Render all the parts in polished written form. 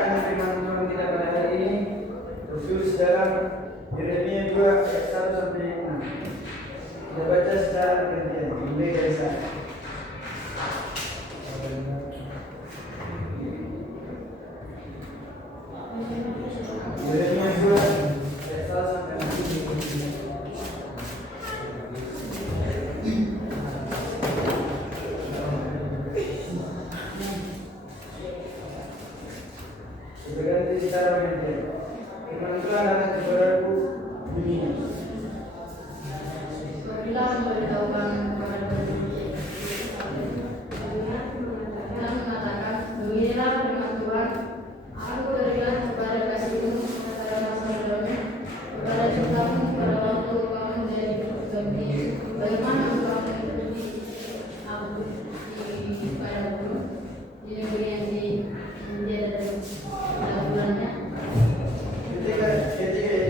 bacaan firman Tuhan kita pada hari ini tertulis dalam Yeremia 2 ayat 1 sampai 6. Kita baca secara bergantian, mulai dari saya. Yeremia 2 ayat 1 sampai 6. Berganti secara bergantian. Firman Tuhan akan kepadaku begini. Apabila memberitahukan kepada dan mengatakan, beginilah firman Tuhan, aku berikan kepada kasihmu kepada masa lalu, kepada cintamu pada waktu kamu menjadi ganti. Bagaimana kamu mengikuti aku di padaku di negeri yang menjadi bulannya. Ketika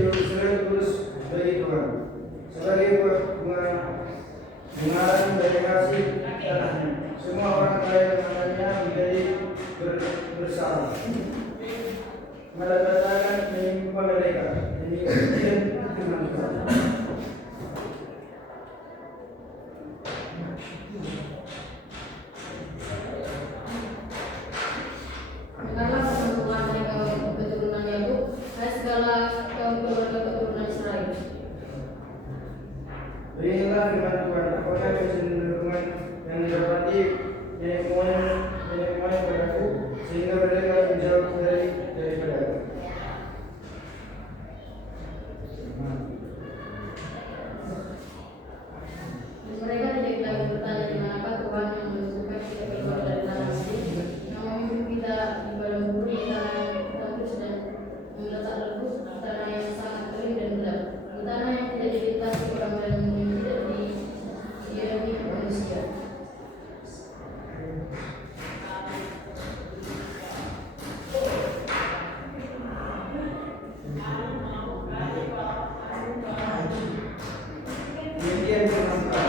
itu sudah tulus bagi Tuhan sebagai bungaran dari hasil tanahnya. Semua orang kaya tanahnya menjadi bersalah. Mendapatkan menyimpan mereka demikian firman Tuhan. Dengarlah firman Tuhan dari kaum keturunan Yakub, hai segala kaum keluarga keturunan Israel. Beginilah firman Tuhan, apakah kecenderungan yang didapati nenek moyang padaku sehingga mereka menjauh daripada aku. Mereka tidak lagi bertanya mengapa Tuhan yang menentukan kita keluar dari tanah asli, yang memimpin kita di padang gurun, di tanah yang tandus dan meletak legus, di tanah yang sangat kering dan gelap, di tanah yang tidak dilintasi orang dan yang tidak didiami manusia. Demikian firman Tuhan.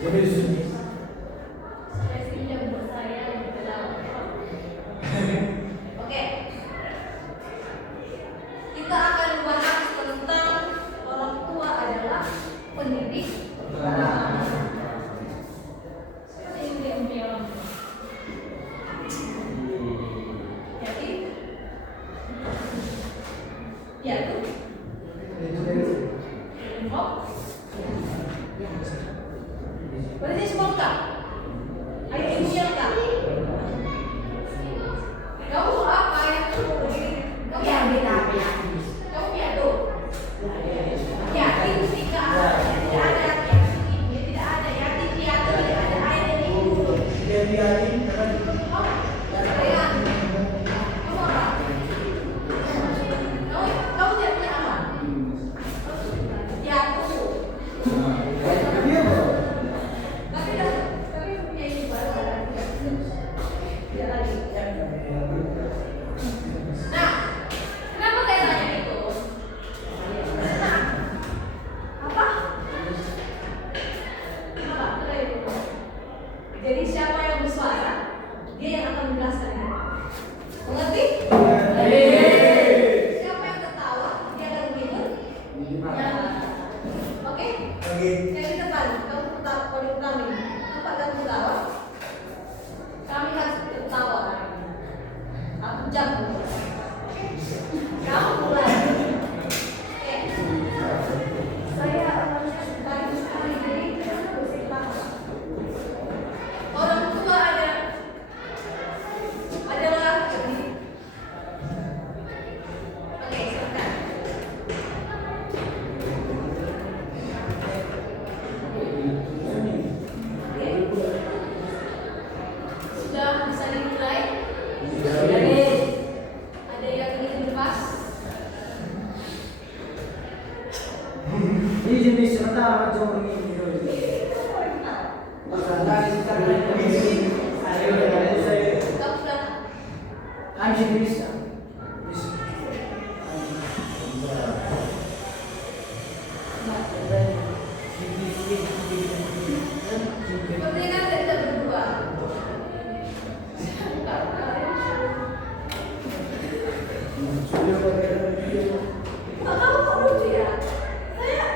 Saya pinjam buat saya di dalam. Oke. Kita akan membahas tentang orang tua adalah pendidik. Siapa yang punya orang tua? Yatim? Piatu? Tembok? Berarti semua enggak? Ayo ibunya enggak? Kamu apa yang kamu kamu piatu? Yatim tidak ada, tidak ada yatim, tidak ada yatim piatu, tidak ada air dan ibu. Kamu apa? Kamu tidak punya apa? Piatu. Tapi punya ibu baru ada. Tidak lagi. Nah, kenapa saya tanya itu? Apa? Kenapa? Jadi siapa yang bersuara, dia yang akan menjelaskannya. Mengerti? Siapa yang ketawa, dia akan menghibur. Oke? Yang di depan, kamu tetap paling utama. Tempat kamu ketawa, kami harus ketawa. Aku jam. Kamu mulai. Oke. Saya orangnya baru sekali, jadi saya bersikap. Orang tua adalah pendidik. Oke, silakan. Oke. Sudah bisa dimulai? Ada yang ingin lepas? Ini jenis sementara macam ini. Kamu sudah sepertinya saya tidak berdua. Kamu kok lucu ya? Saya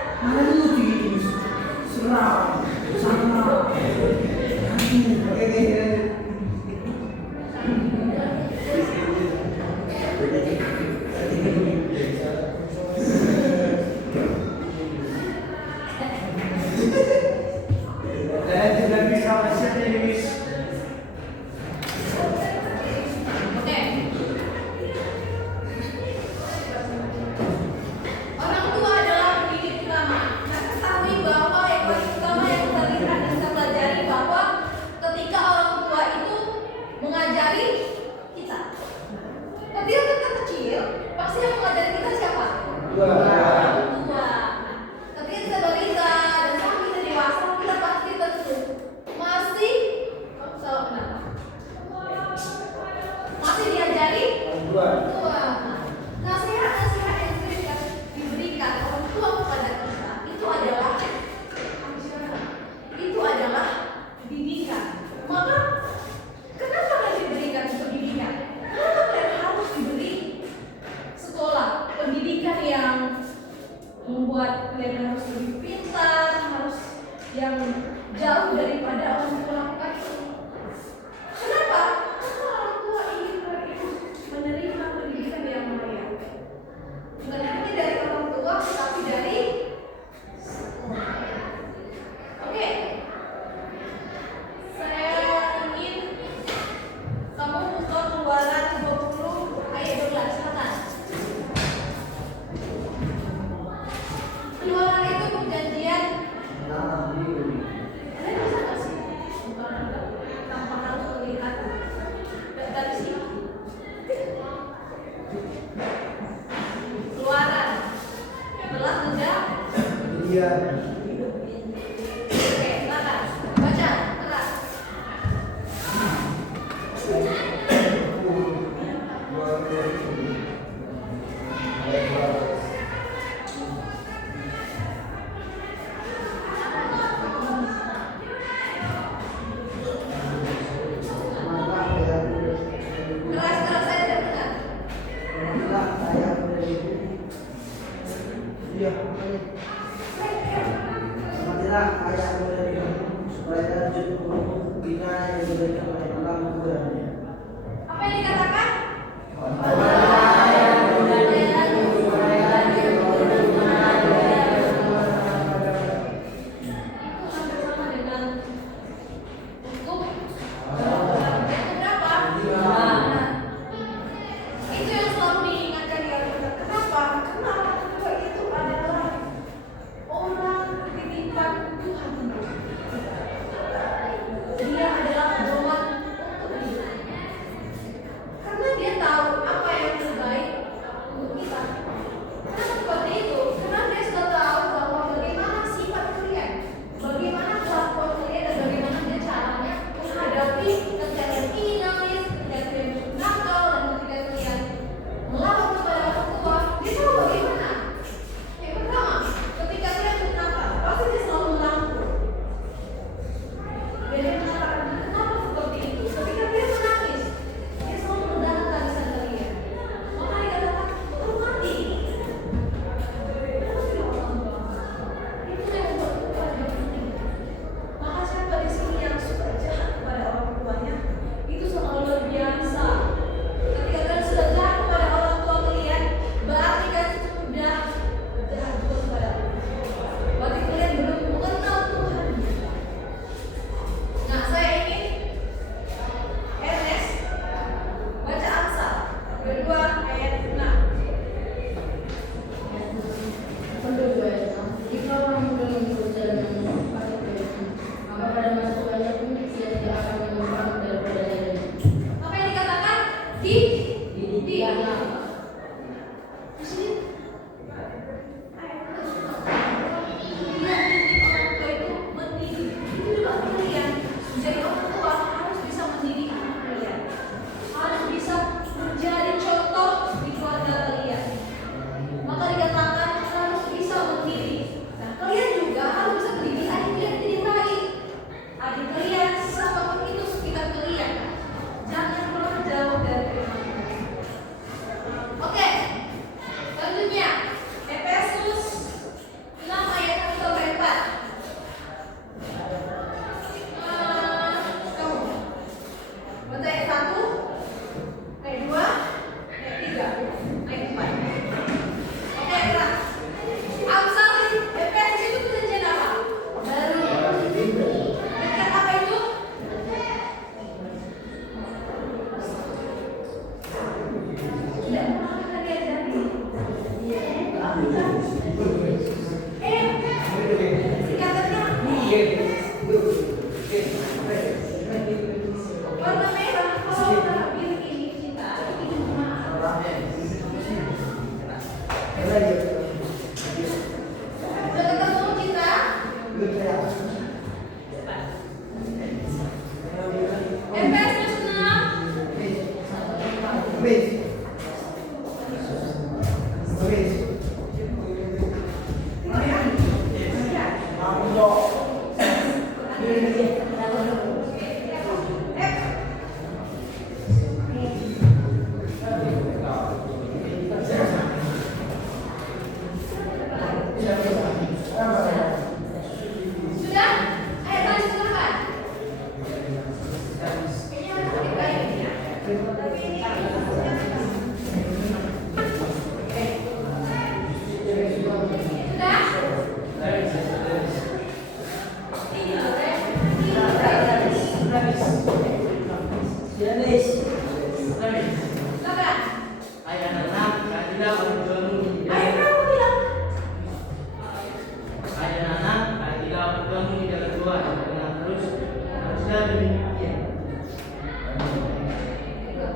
oke. Orang tua adalah pendidik utama. Nah, ketahui bahwa yang paling utama yang kita lihat dan kita pelajari bahwa ketika orang tua itu mengajari kita. Ketika kita kecil, pasti yang mengajari kita siapa? Orang tua. Ketika kita balita dan sampai kita dewasa, kita pasti tentu masih kamu salah kenapa? Masih diajari orang tua. Nasihat-nasihat yang diberikan orang tua kepada kita itu adalah didikan. Maka kenapa nggak diberikan pendidikan? Kenapa tidak harus diberi sekolah pendidikan yang membuat kalian harus lebih pintar, harus yang jauh daripada orang tua lakukan itu? Kenapa? Karena orang tua ingin mereka menerima pendidikan yang layak. Bukan hanya dari orang tua, tetapi dari sekolah. Oke. Saya ingin kamu buka Keluaran 20 ayat 12. Silakan. Keluaran itu perjanjian. Kalian bisa nggak sih? Bukan tanpa harus melihat dari sini. Keluaran 11 enggak? Oke, silakan. Baca keras.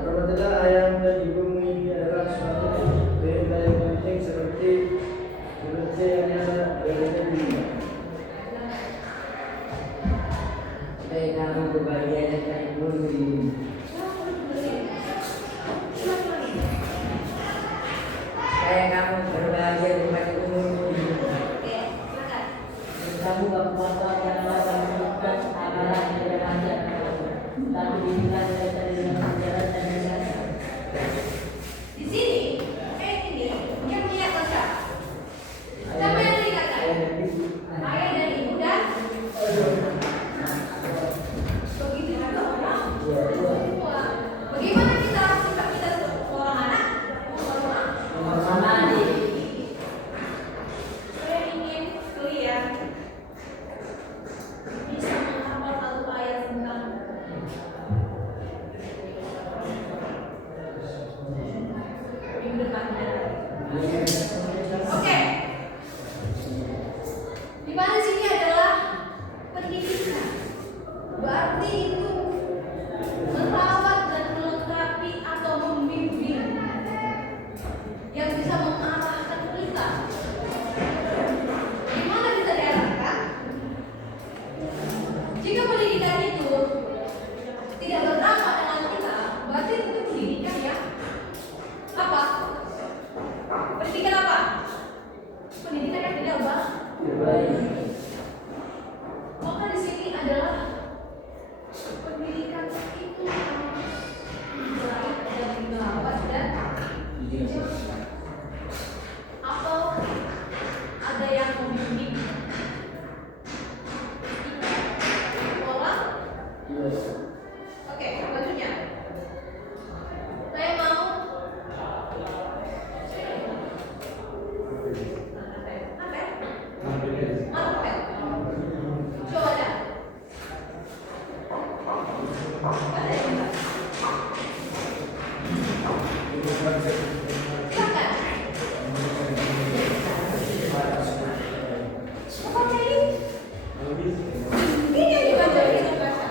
Apabila ayah dan ibu memiliki adalah suatu perintah yang penting seperti yang ada dalam dunia. Saya kamu berbahagia dengan ibu ini. Saya kamu berbahagia dengan ibu ini. Kamu berpuasa dan melakukan amalan yang bermanfaat. Lalu dibilang dari dengan jalan dan dengan Di sini, ini yang punya kota. Siapa yang dikatakan? Ayah dan ibu dan begitu juga orang. Bagaimana kita sikap kita seorang anak? sama adik. Saya ingin kalian bisa menghafal satu ayat tentang minggu depannya. Oke. Di mana sini adalah pendidikan. Berarti itu merawat dan melengkapi atau membimbing yang bisa mengarahkan kita. Di mana bisa diarahkan? Jika pendidikan itu tidak berdampak dengan kita, berarti itu pendidikan ya. Apa? Pendidikan apa? Pendidikan yang tidak baik. Maka di sini adalah pendidikan itu baik dan dirawat dan atau ada yang membimbing orang. Oke, bajunya. Saya mau Marvel. Coba aja. Ada yang enggak? Silakan. Apa ini? Ini yang dibaca itu bahasa.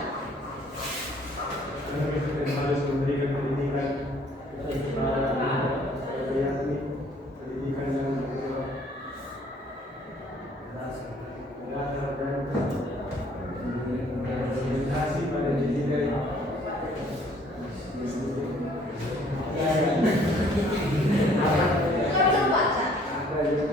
Harus memberikan pendidikan pendidikan yang orientasi pada diri dari Kalau baca.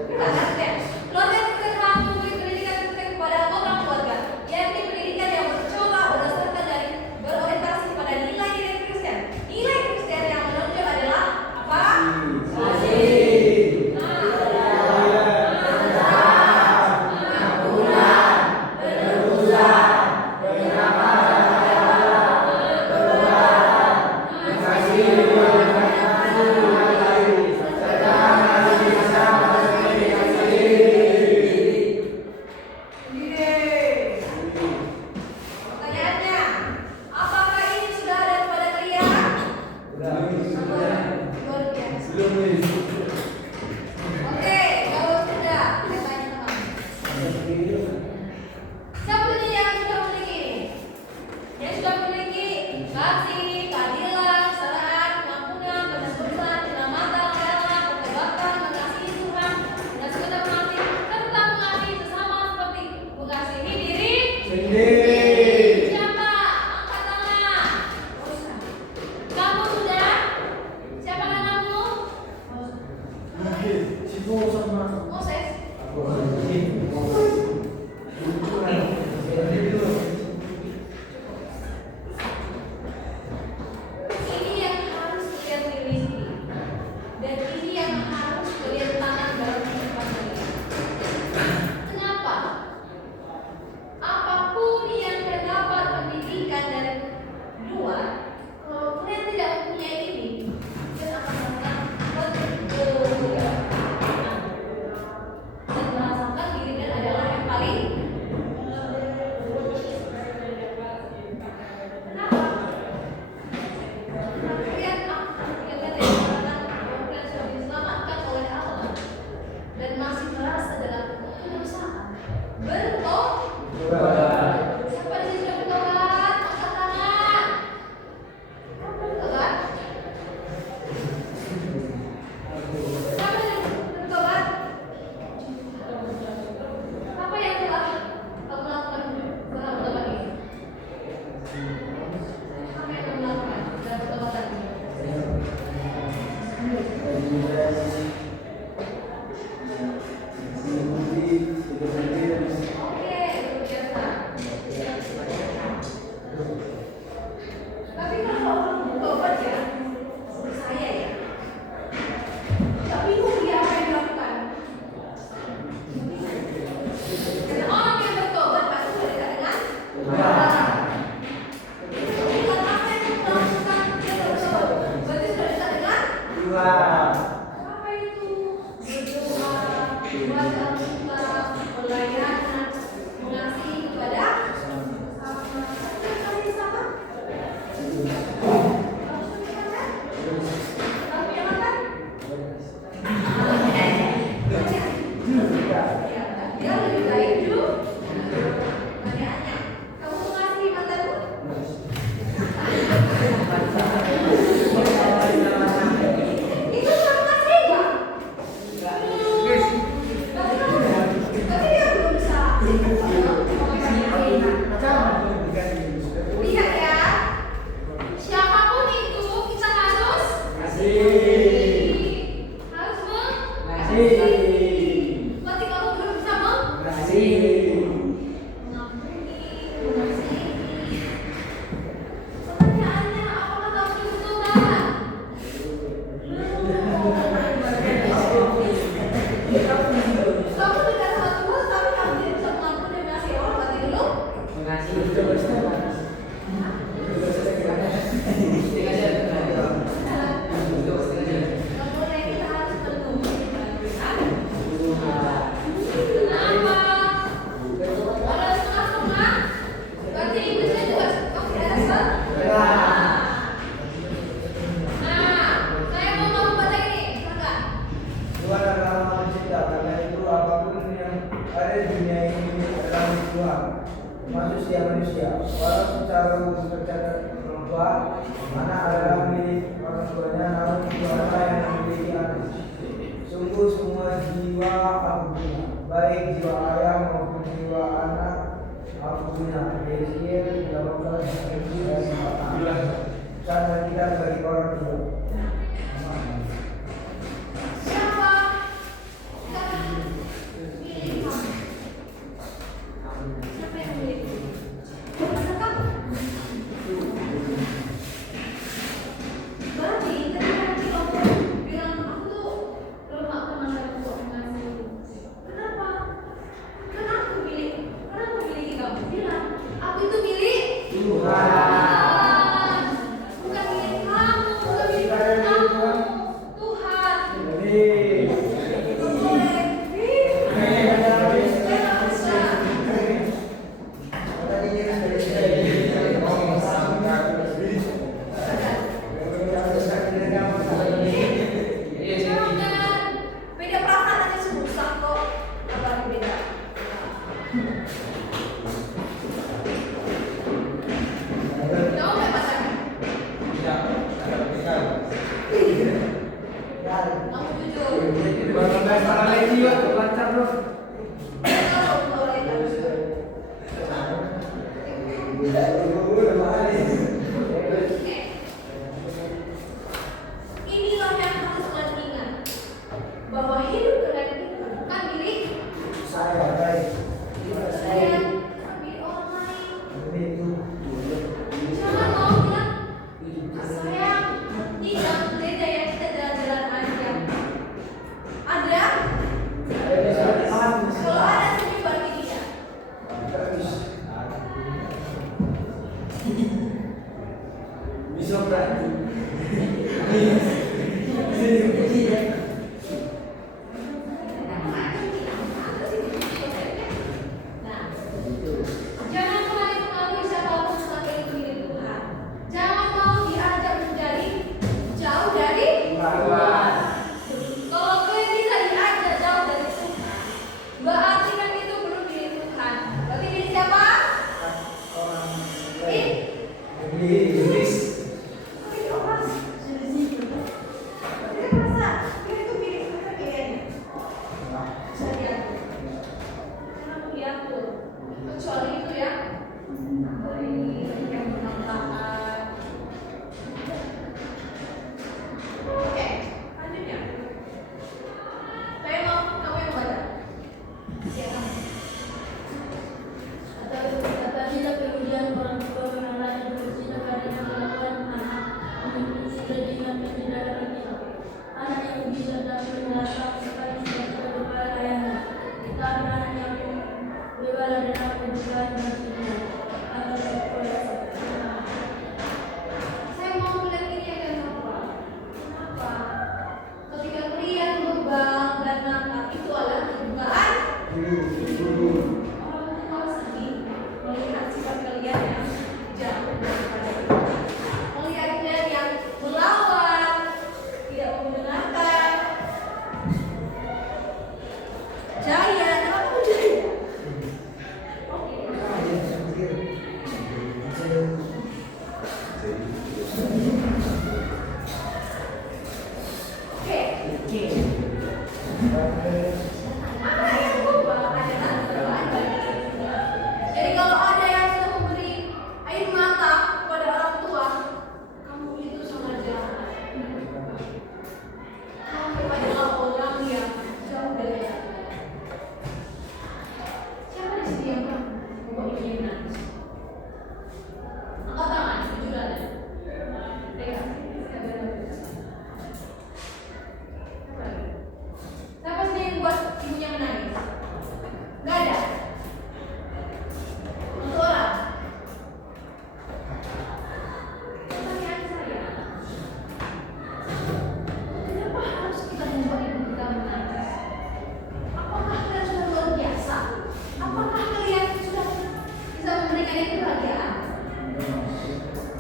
Kita ada. Keluarga kita harus memberi pendidikan kepada orang keluarga, yakni pendidikan yang bercorak berdasarkan dari berorientasi pada nilai-nilai Kristen. Nilai Kristen yang menonjol adalah apa? Pertanyaannya, apakah ini sudah ada kepada kalian? Luar biasa. Oke, kalau sudah, saya tanya teman. Siapa saja yang sudah memiliki ini? Yang sudah memiliki kasih, keadilan, kesalahan, pengampunan, penampunan, penyelamatan, rela, pertobatan, mengasihi Tuhan, dan sekedar mengasihi, serta mengasihi sesama seperti mengasihi diri. Siapa? Angkat tangan. Kamu sudah? Siapa namamu? Moses. Ini yang harus kalian miliki. Dan ini yang harus kalian tanam dalam kehidupan kalian. Kenapa? Apapun yang kalian dapat pendidikan dari luar, kalau kalian tidak mempunyai ini, kalian akan merasakan betul. Dan merasakan diri kalian adalah yang paling. Kenapa? Kalian sudah diselamatkan oleh Allah dan masih merasa dalam kedosaan. Betul? Siapa di sini sudah bertobat? Angkat tangan. Bertobat? Siapa yang bertobat? Apa yang telah kamu lakukan setelah bertobat ini? Apa yang kamu lakukan dalam pertobatan ini? Oke, luar biasa. Tapi kalau orang bertobat ya, seperti saya ya, nggak bingung dia apa yang dilakukan. Karena orang yang bertobat pasti sudah dekat dengan Allah. Tapi kalau apa yang kamu lakukan dia bertobat, berarti sudah dekat dengan apa itu? Berdoa, membaca Alkitab, pelayanan, mengasihi kepada sama. Kasih sama? Kamu yang makan? Dia lebih baik dulu. Pertanyaannya, kamu mengasihi mantanmu? Itu sama kasih nggak? Tapi dia belum bisa. Lihat ya, siapapun itu kita harus mengasihi. Berarti kamu belum bisa mengampuni, mengasihi. Pertanyaannya, apakah kamu bertobat? Kamu dekat sama Tuhan, tapi kamu tidak bisa mengampuni dan mengasihi orang, berarti belum. Kemudian kita harus bertumbuh di dalam Tuhan. Kenapa? Kalau setengah-setengah, berarti Inggrisnya juga tidak setengah. Nah, saya mau membuat ini, enggak? Tuhan adalah Maha Pencipta, karena itu apapun yang ada di dunia ini adalah milik Tuhan, termasuk setiap manusia. Walau secara umum tercatat orang tua, anak adalah milik orang tuanya, namun Tuhanlah yang memiliki anak. Sungguh semua jiwa aku punya, baik jiwa ayah maupun jiwa anak aku punya. Yeskiel 18 ayat 4. Karena kita bagi orang tua. Siapa yang milih kamu? Siapa yang milih? Anak kamu. Berarti ketika kamu bilang aku tuh lemah teman untuk mengasihi. Kenapa? Karena aku miliki kamu. Bilang aku itu milik Tuhan. Bukan milik kamu, bukan milik kamu. Tuhan. Itu boleh. Jangan beda perasaan aja susah kok. Apalagi beda. Tahu nggak pacarnya? Kamu jujur. Kalau boleh jujur. Inilah yang harus kalian ingat, bahwa hidup kalian Jadi kalau ada yang sudah memberi air mata kepada orang tua, kamu itu sangat jahat. Kamu adalah orang yang jauh dari Tuhan. Siapa di sini yang membuat ibu nangis? Angkat tangan, jujur aja. Pegang. Siapa sih yang buat ibunya menangis? Gak ada. Untuk orang. Pertanyaan saya, kenapa harus kita membuat ibu kita menangis? Apakah kalian sudah luar biasa? Apakah kalian sudah bisa memberikan itu kebahagiaan?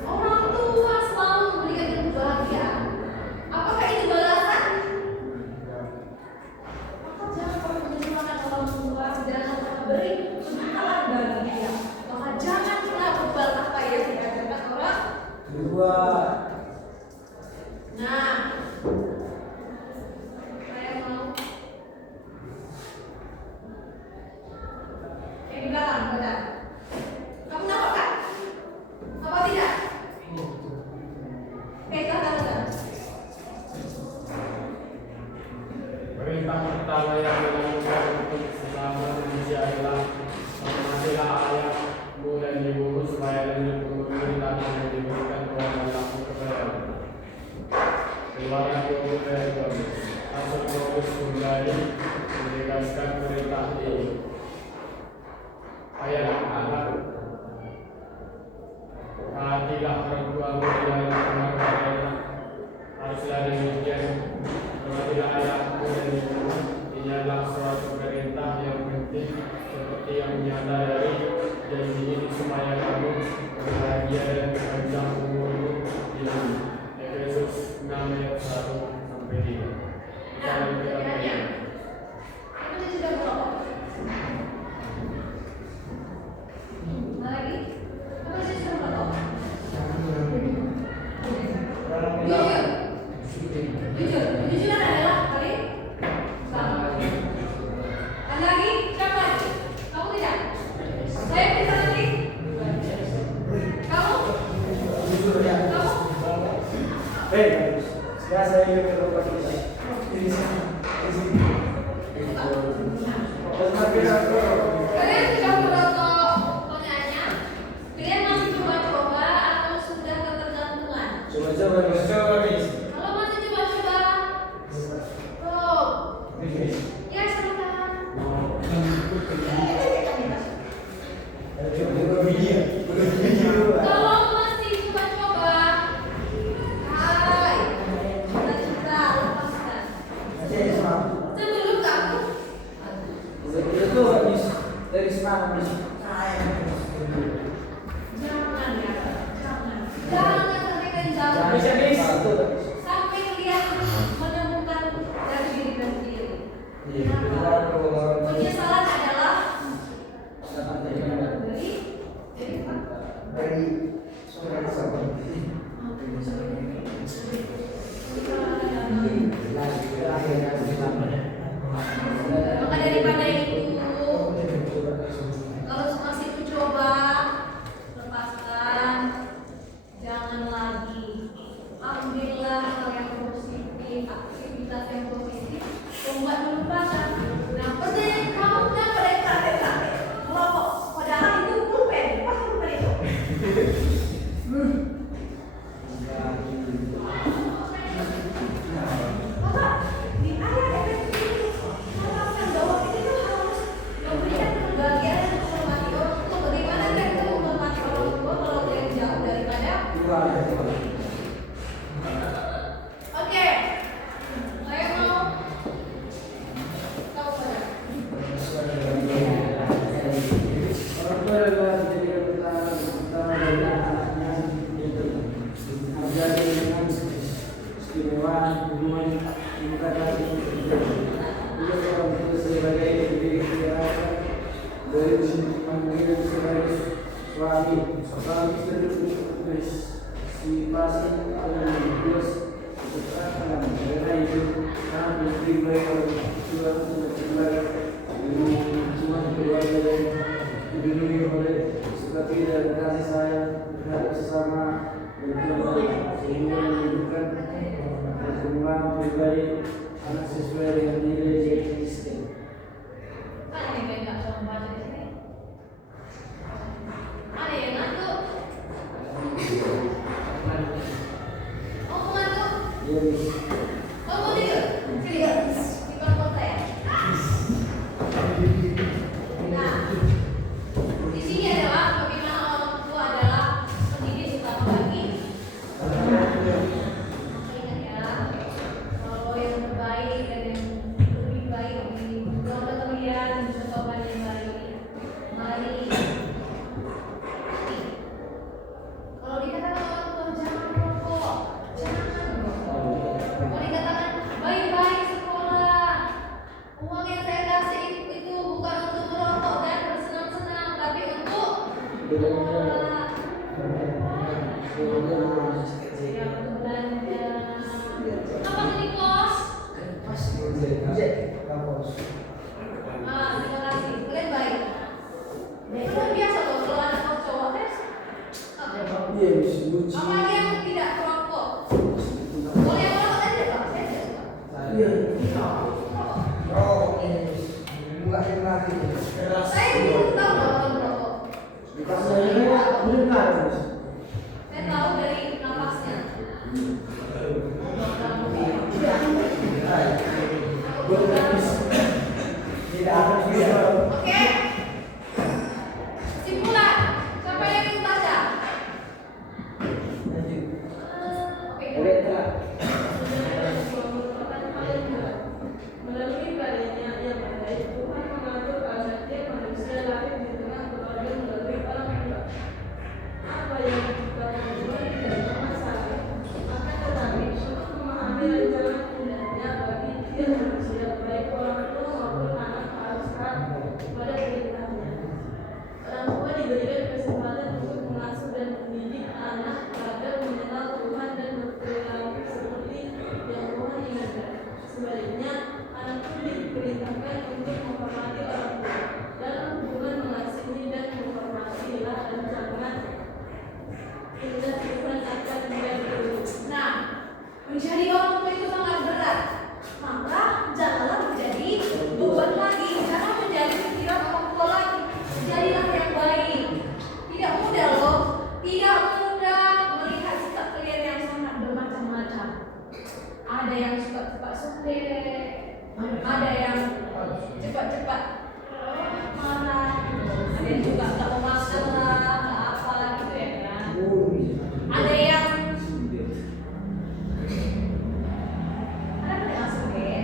Orang tua selalu memberikan itu kebahagiaan. Apakah itu balasan? Maka jangan pernah menyalahkan orang tua, jangan pernah beri kebenaran bagi dia. Maka jangan pernah bebal apa yang dikatakan orang. Dua. Nah, saya mau yang di belakang, benar. Kamu dapat kan? Apa tidak? Silahkan. Perintah pertama yang dilakukan untuk sesama manusia adalah hormatilah ayahmu dan ibumu supaya lanjut mengikuti tanah yang diberikan Tuhan Allahmu kepadamu. Keluaran 20 ayat 12. Rasul Paulus kembali menegaskan perintah ini. Ayat anak, taatilah orang tuamu dalam perbuatannya. Haruslah demikian. Hormatilah ayahmu dan ibumu. Ini adalah suatu perintah yang penting, seperti yang nyata dari janji ini supaya kamu berbahagia dan panjang umurmu di bumi. Efesus 6 ayat 1 sampai 3. Nah, pertanyaannya, apa sih sudah berapa? Lagi? Apa sih sudah berapa? Jujuran adalah kali sama. Ada lagi? Siapa lagi? Kamu tidak? Saya bisa lagi? Kamu? Jujur ya. Kamu? Bagus. Sekarang saya ingin ke tempat kita. Di sini. Kalian sudah merokok? Pertanyaannya, kalian masih coba-coba atau sudah ketergantungan? Coba-coba. Kalau masih coba-coba, oh, ya silakan. Kalau masih coba-coba, hai, cita-cita lepaskan. Sebelum kamu Itu habis dari semangat habis. jangan ya, jangan sampai kalian Bisa sampai kalian menemukan dari diri sendiri. Tuhan mencintai cuma keluarga yang dilindungi oleh sukacita dan kasih sayang terhadap sesama dan Tuhan sehingga menunjukkan perkembangan pribadi anak sesuai dengan nilai Kristen. Ada yang nggak sama baca di sini? Ada yang ngantuk? Oh, ngantuk? Yes. Oh, mau tidur? Tidur. Di kota ya? Nah, di sini adalah bagaimana orang tua adalah pendidik utama bagi. Ingat ya, kalau yang terbaik dan yang lebih baik di keluarga kalian mencontohkan yang baik. Mari. Kalau dikatakan orang tua jangan merokok, jangan merokok. Kalau dikatakan baik-baik sekolah, uang yang saya kasih itu bukan untuk merokok dan bersenang-senang, tapi untuk sekolah. Ya, untuk belanja. Apa tadi kos? Terima kasih. Kalian baik. Luar biasa loh kalau anak kos cowok tes. Apalagi yang tidak merokok. Kalau yang merokok tadi apa? Saya tidak suka. Saya belum tahu kalau merokok. Saya tahu dari napasnya. Oke. Simpulan. Siapa yang ingin baca? Melalui karyanya yang baik, Tuhan mengatur alatnya manusia lahir di tengah keluarga melalui orang tua. Apa yang kita lakukan tidak bermasalah. Akan tetapi untuk memahami rencana indahnya bagi dia manusia, baik orang tua maupun anak harus taat pada perintahnya. Orang tua diberikan kesempatan untuk mengasuh dan mendidik anak agar mengenal Tuhan dan berperilaku seperti yang Tuhan inginkan. Sebaliknya, anak pun diperintahkan untuk menghormati orang tua. Dalam hubungan mengasihi dan menghormatilah rancangan indah Tuhan akan menjadi. Nah, menjadi orang tua itu sangat berat. Maka janganlah menjadi beban lagi. Jangan menjadi pikiran orang tua lagi. Jadilah yang baik. Tidak mudah loh. Tidak mudah melihat sikap kalian yang sangat bermacam-macam. Ada yang suka cepat sepele, ada yang cepat-cepat marah, ada yang juga tak mau makan lah, tak apa gitu ya kan. Ada yang sepele,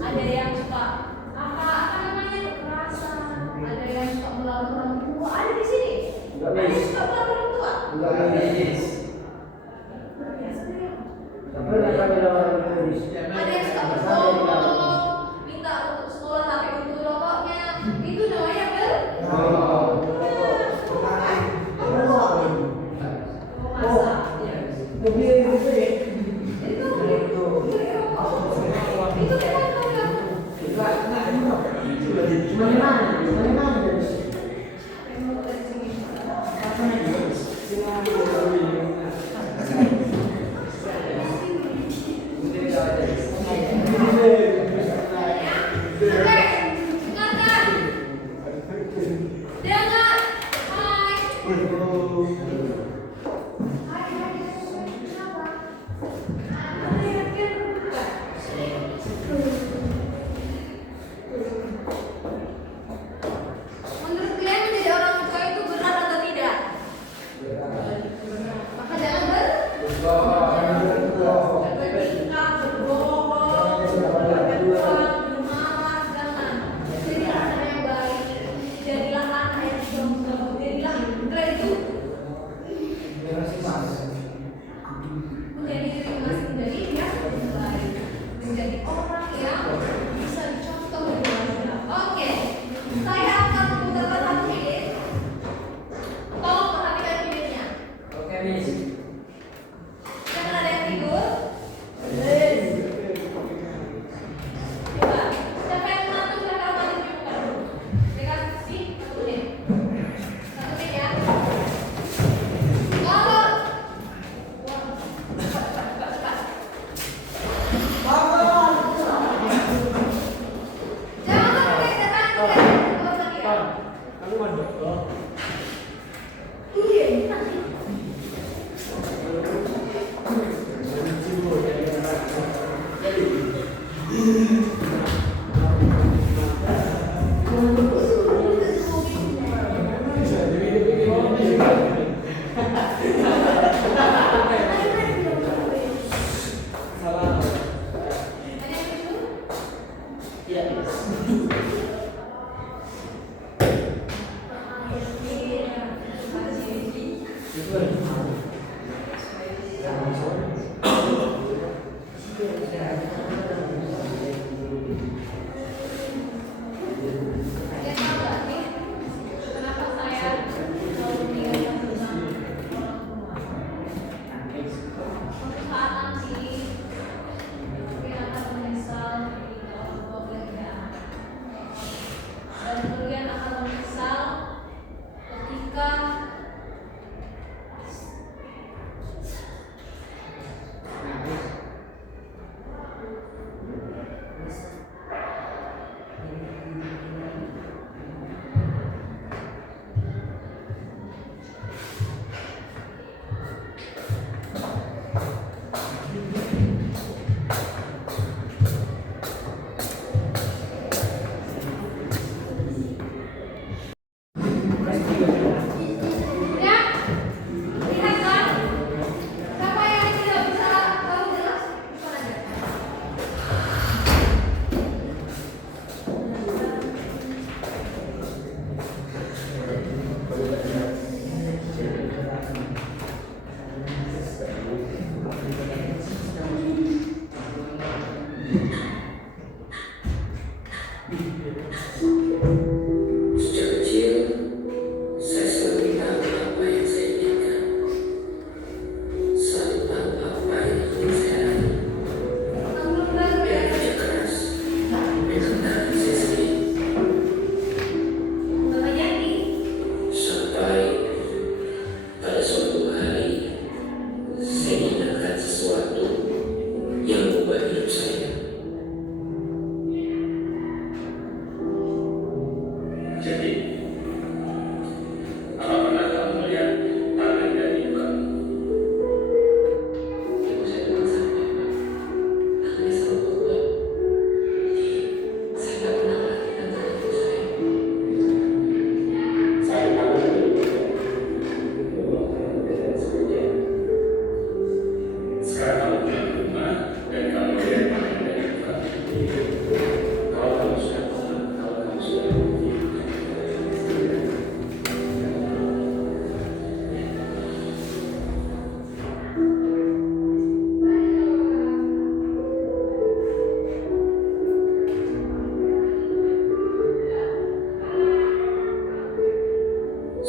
ada yang suka apa namanya kekerasan, ada yang suka melawan orang tua, ada di sini. Ada yang suka melawan orang tua. Biasa deh. Ada yang suka berbohong, minta Kenapa saya mau meninggalkan bersama orang tua? Suatu saat nanti mungkin akan menyesal ketika orang tua kalian, dan kalian akan menyesal ketika ya, lihat kan, siapa yang tidak bisa tahu jelas, bukan aja. Sejak kecil, saya selalu tahu apa yang saya inginkan. Selalu tahu apa yang ingin saya raih. Dengan kerja keras, dengan tangan saya sendiri. Bapak jadi, Sampai pada suatu hari, saya inginkan sesuatu yang mengubah hidup saya. Jadi, apa pernah kamu melihat tangan dan ibu kamu? Ibu saya bilang sama Pak, tangannya selalu berubah. Jadi, saya nggak pernah perhatikan tangan ibu saya. Saya tahu dari ibu saya. Sekarang kamu pulang ke rumah dan kamu lihat tangan dari ibu kamu. Kalau kamu sudah pulang, kalau kamu sudah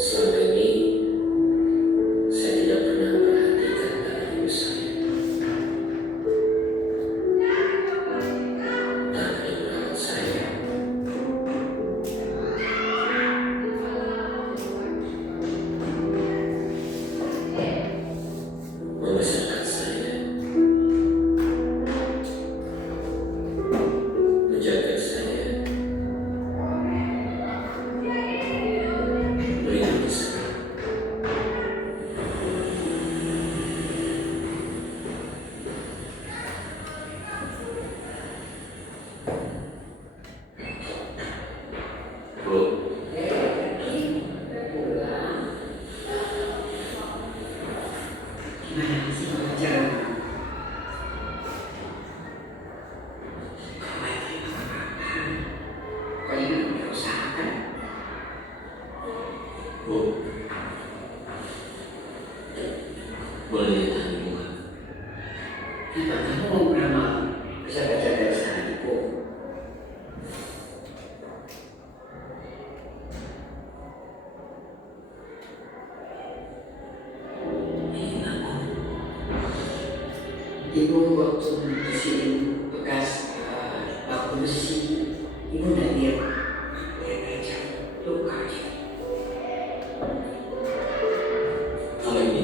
selama ini saya tidak pernah memperhatikan tangan ibu saya. Tangan yang merawat saya, membesarkan saya, menjaga saya, melindungi saya. Bu, gimana sih pelajaran? Kok ini udah usaha kan? Bu, boleh lihat tangan ibu nggak? Kenapa kamu mau beramal? Bisa baca dari tangan ibu. Ini aku. Ibu waktu bersihin bekas batu besi, ibu udah lihat aja, luka aja. Kalau ini,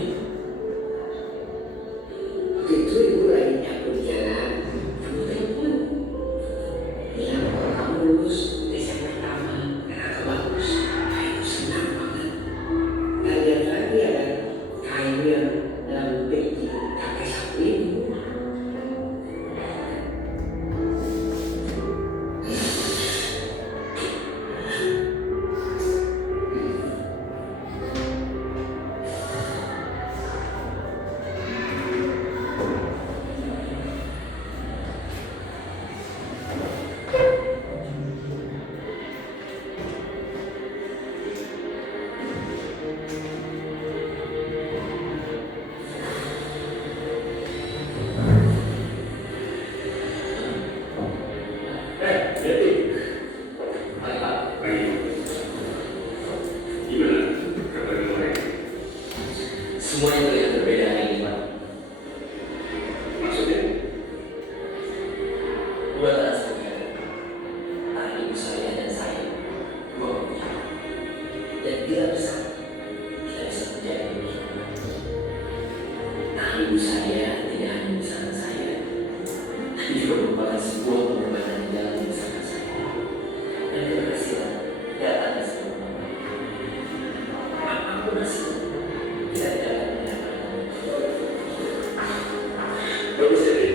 waktu itu ibu lagi nyapu di jalan, kamu telepon, bilang kalau kamu lulus tes yang pertama dan agak bagus. Ibu senang banget. Gak lihat lagi ada kayu yang dalam peti kakek sapu ibu. Dua transsaudara, anak ibu saya dan saya, dua punya. Dan bila bersama, kita bisa menjadi begini. Anak ibu saya tidak hanya membesarkan saya, tapi juga merupakan sebuah pengorbanan di dalam membesarkan saya. Dan keberhasilan datang dari sebuah orang. Apapun hasilnya, kita tidak akan menyalahkan. Bagus ya, Dek?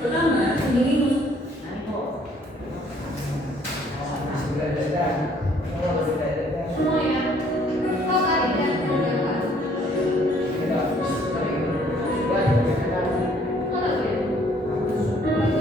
Pertama, ini kok Masih belajar. Oh, masih belajar. Semua ya. Kok tadi kan udah Pak? Tidak. Kok tak boleh? Oke. Udah.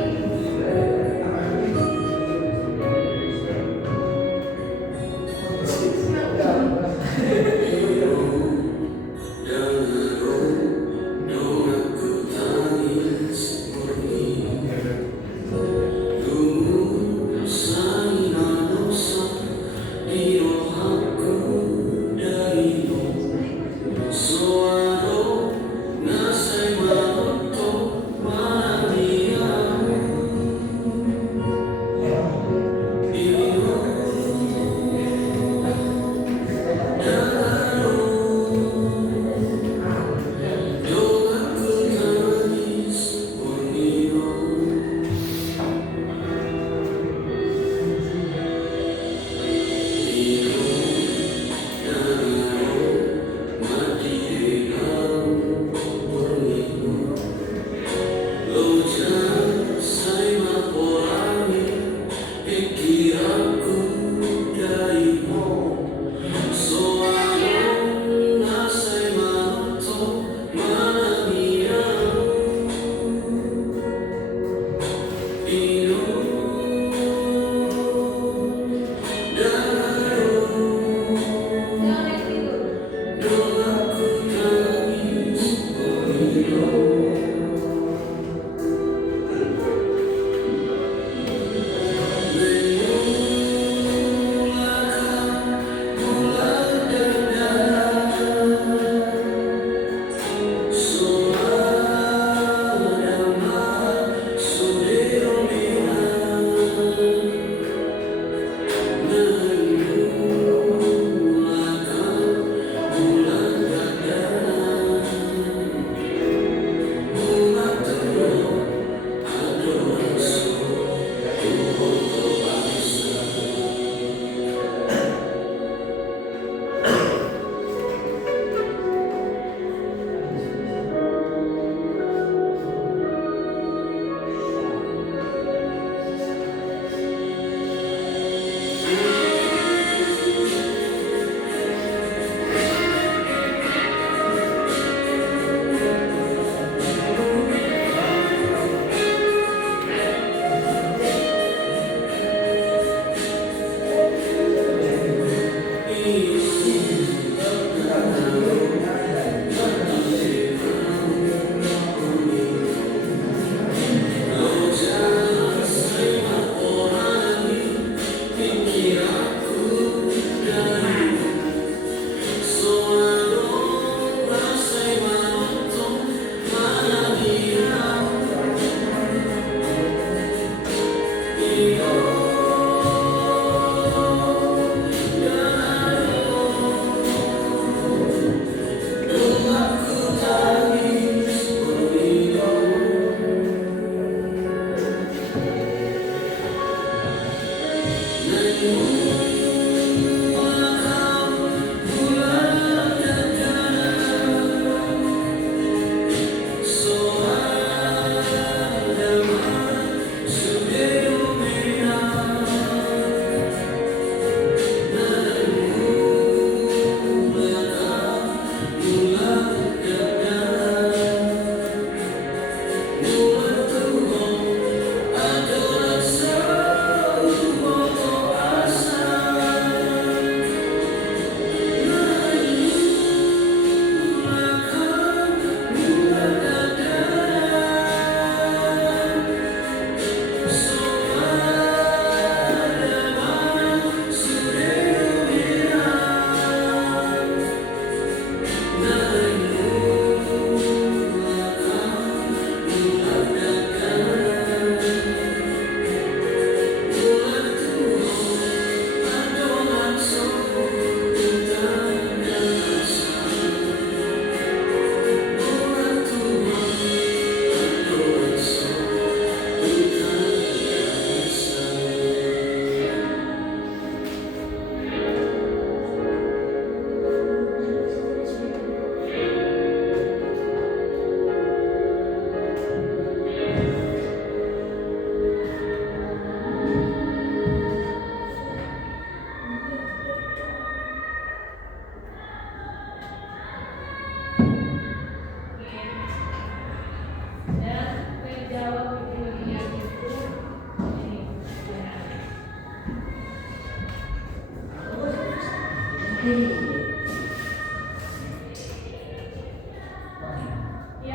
Yang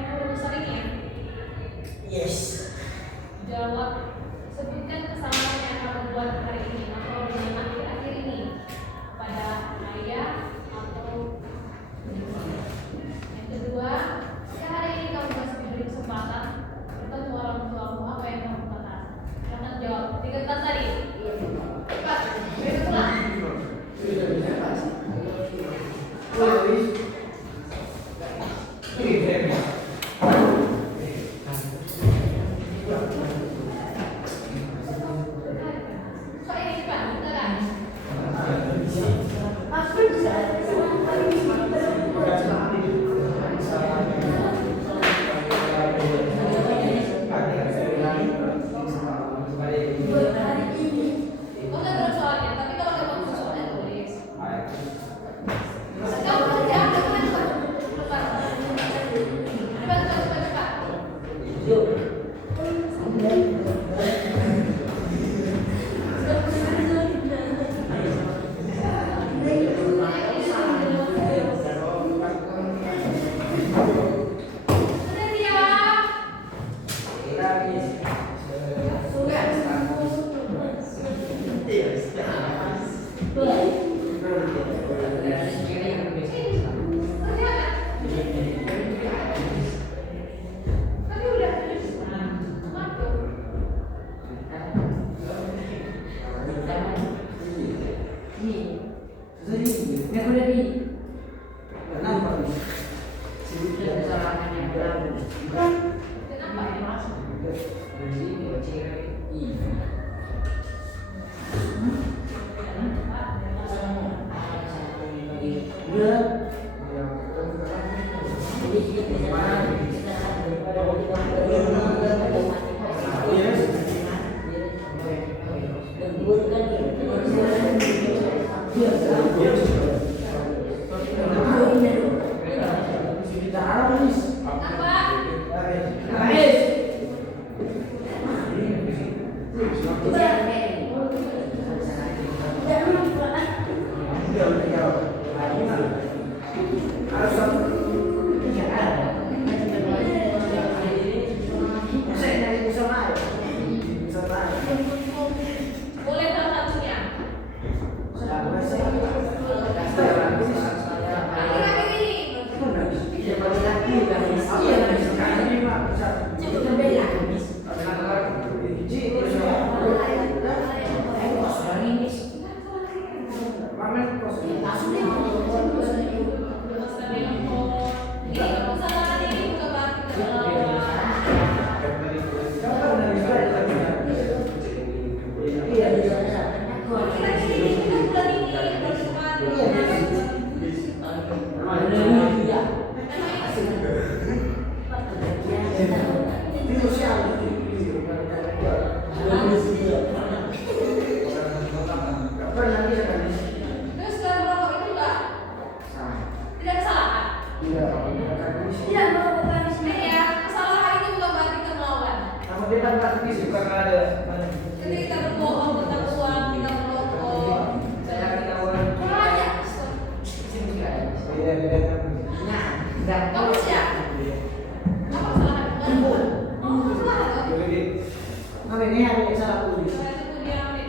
perlu sering ya. Yes. Jawab. Sebutkan kesalahan yang kamu buat hari ini atau dengan akhir-akhir ini pada ayah atau ibu. Yang kedua, jika hari ini kamu masih diberi kesempatan bertemu orang tuamu, apa yang kamu katakan? Silahkan jawab. 3 detik tadi. Cepat. Beri ulang. Kok ini cepat? Kita kan? Kau tak tahu soalnya, tapi kalau nggak mau soalnya tulis. Kamu kerja, cepat. Sudah siap? Tapi udah tulis. Masuk. Kenapa ya? Boleh salah satunya. Akhir-akhir ini. Terus kalau merokok itu enggak tidak kesalahan. Tidak melakukan ya, kesalahan itu bukan berarti kita melawan. Ketika kita berbohong tentang uang, kita merokok. Kurang aja. Kamu siap? Apa kesalahan? Oh, kesalahan. Kesalahan itu dia ambil.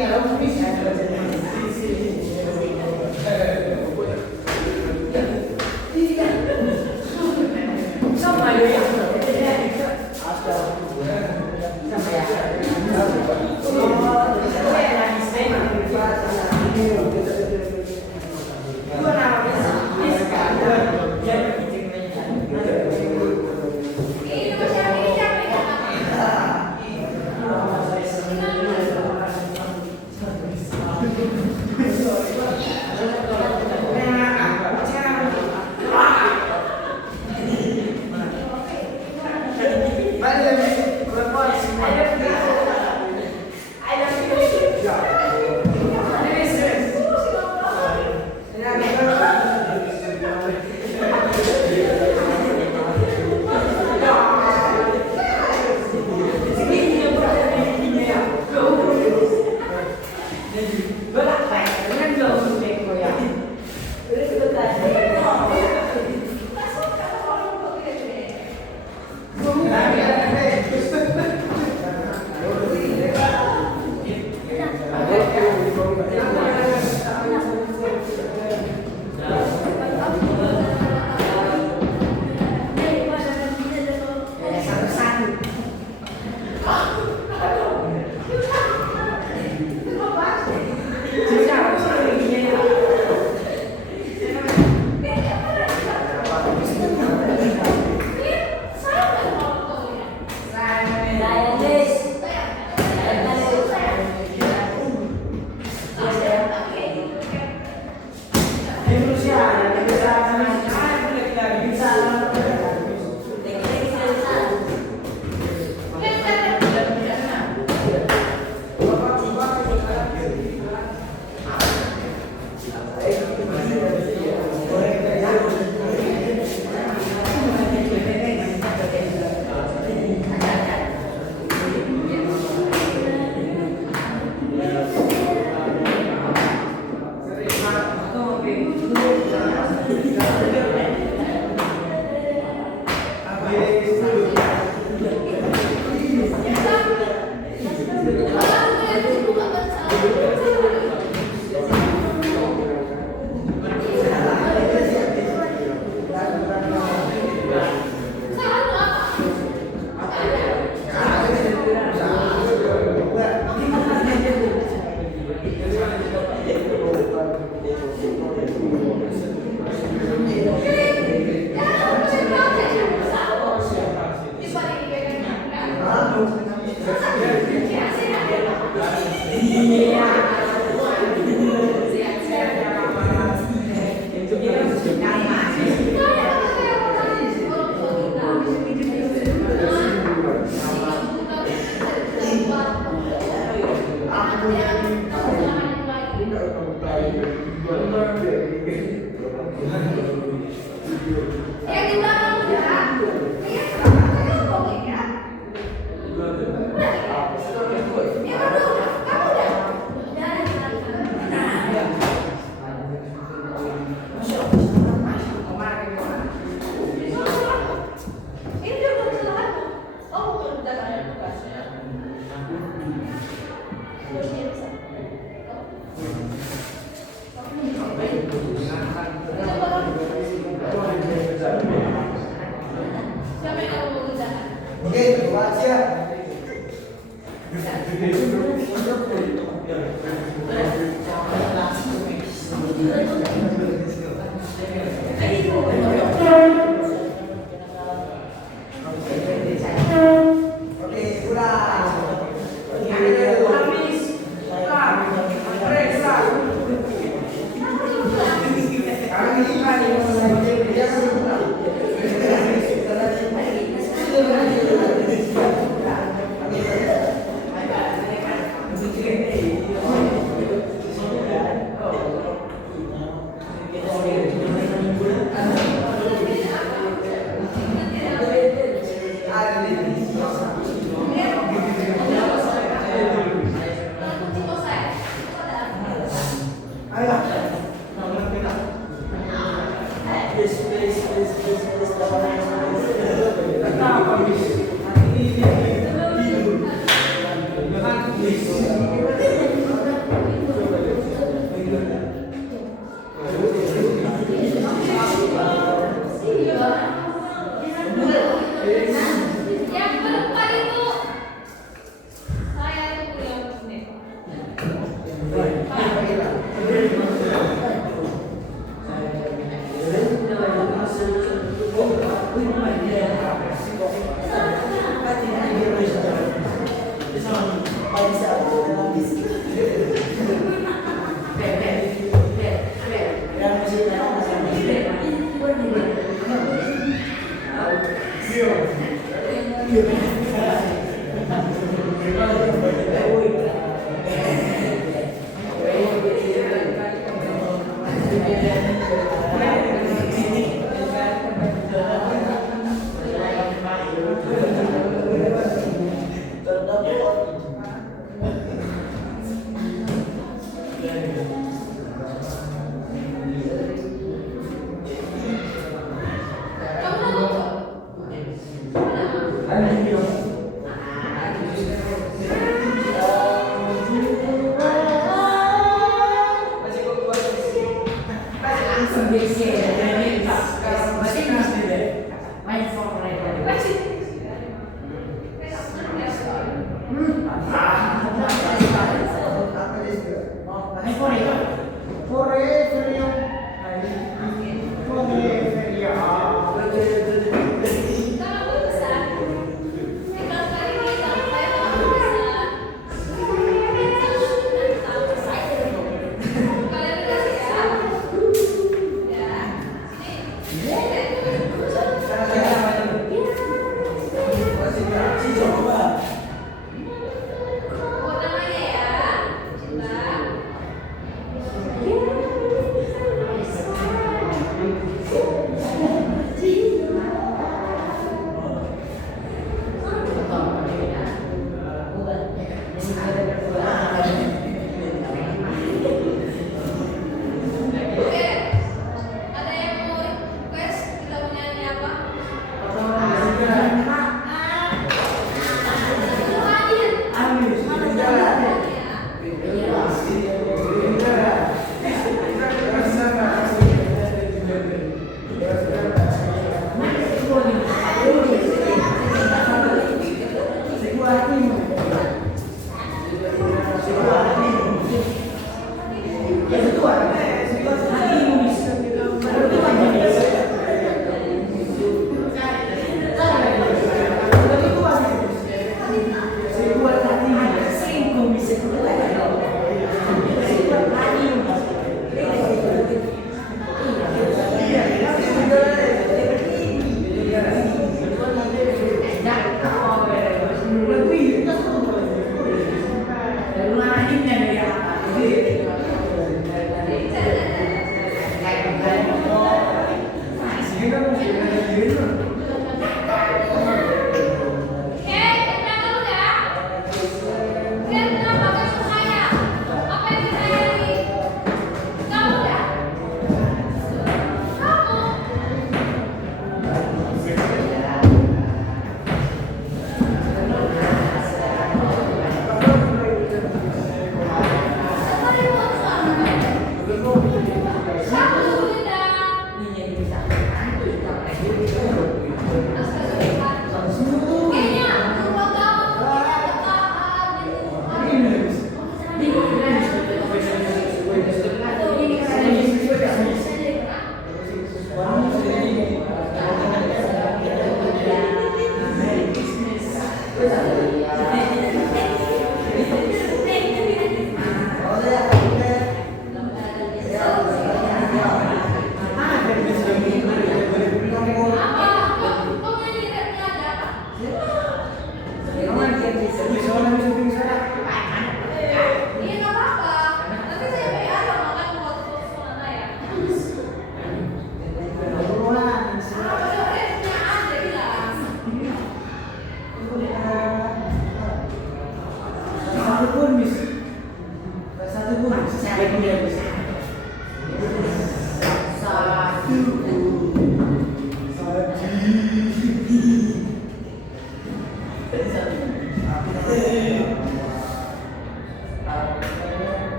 Please.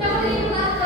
Jangan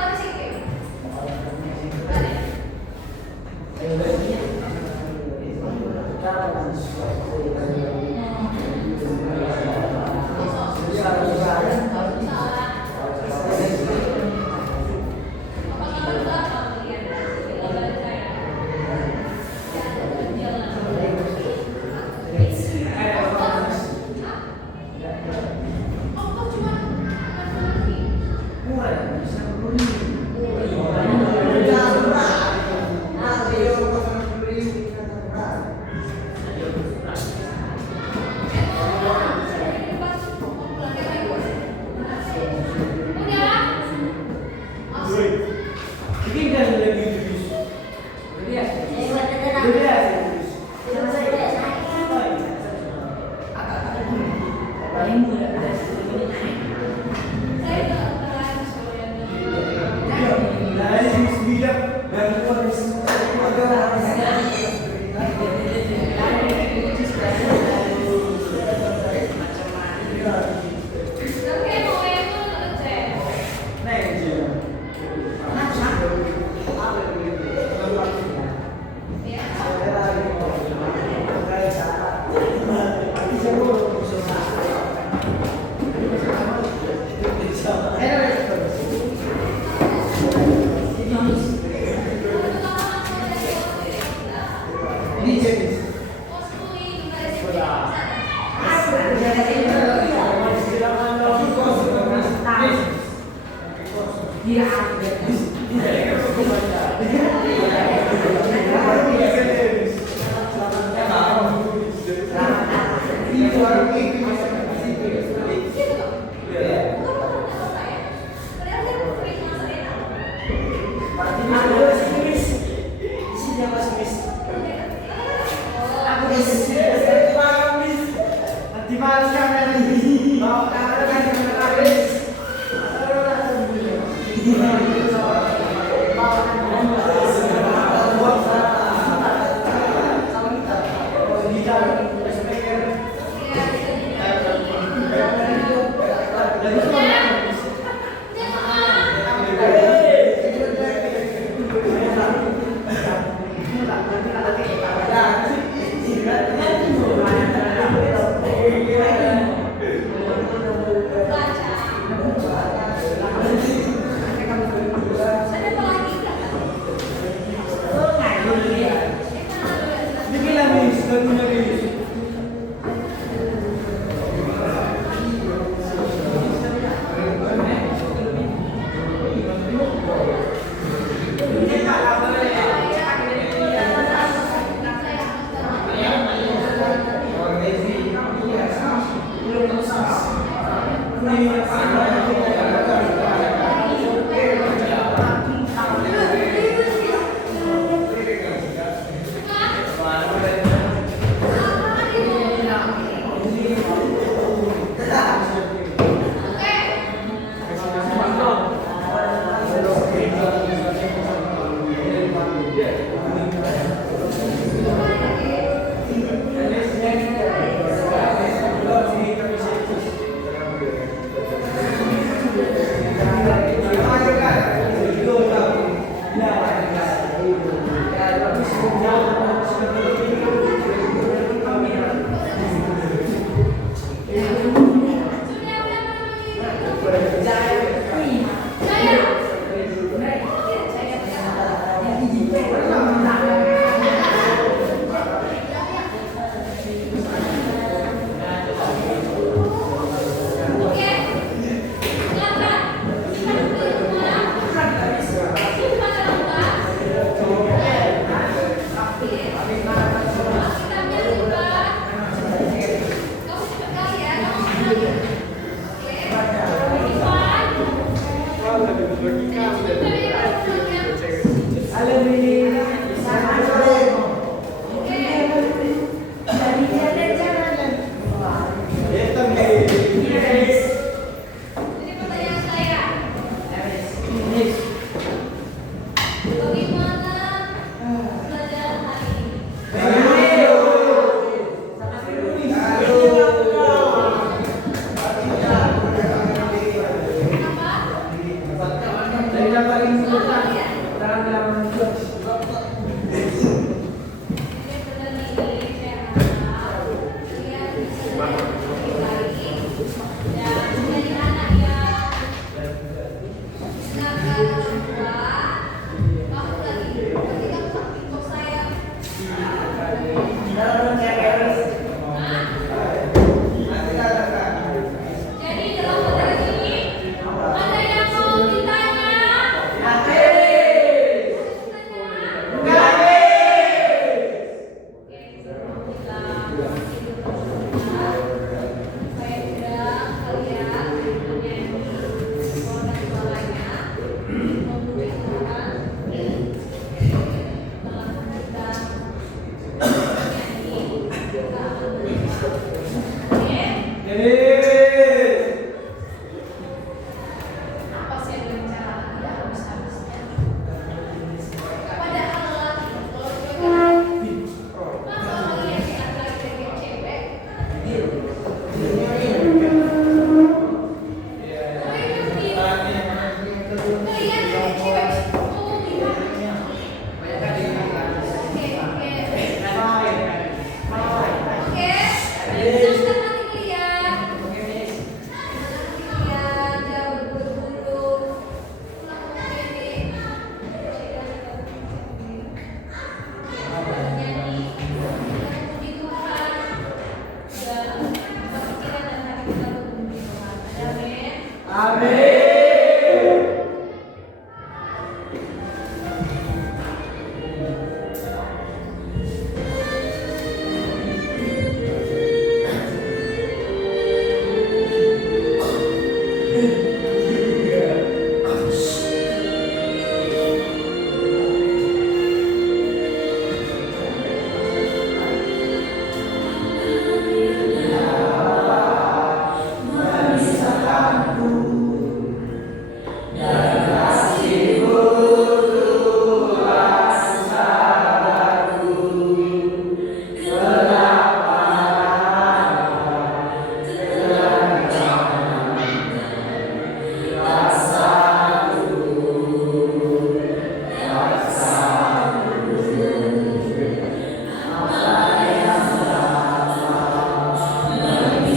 Amin.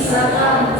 Bisa kamu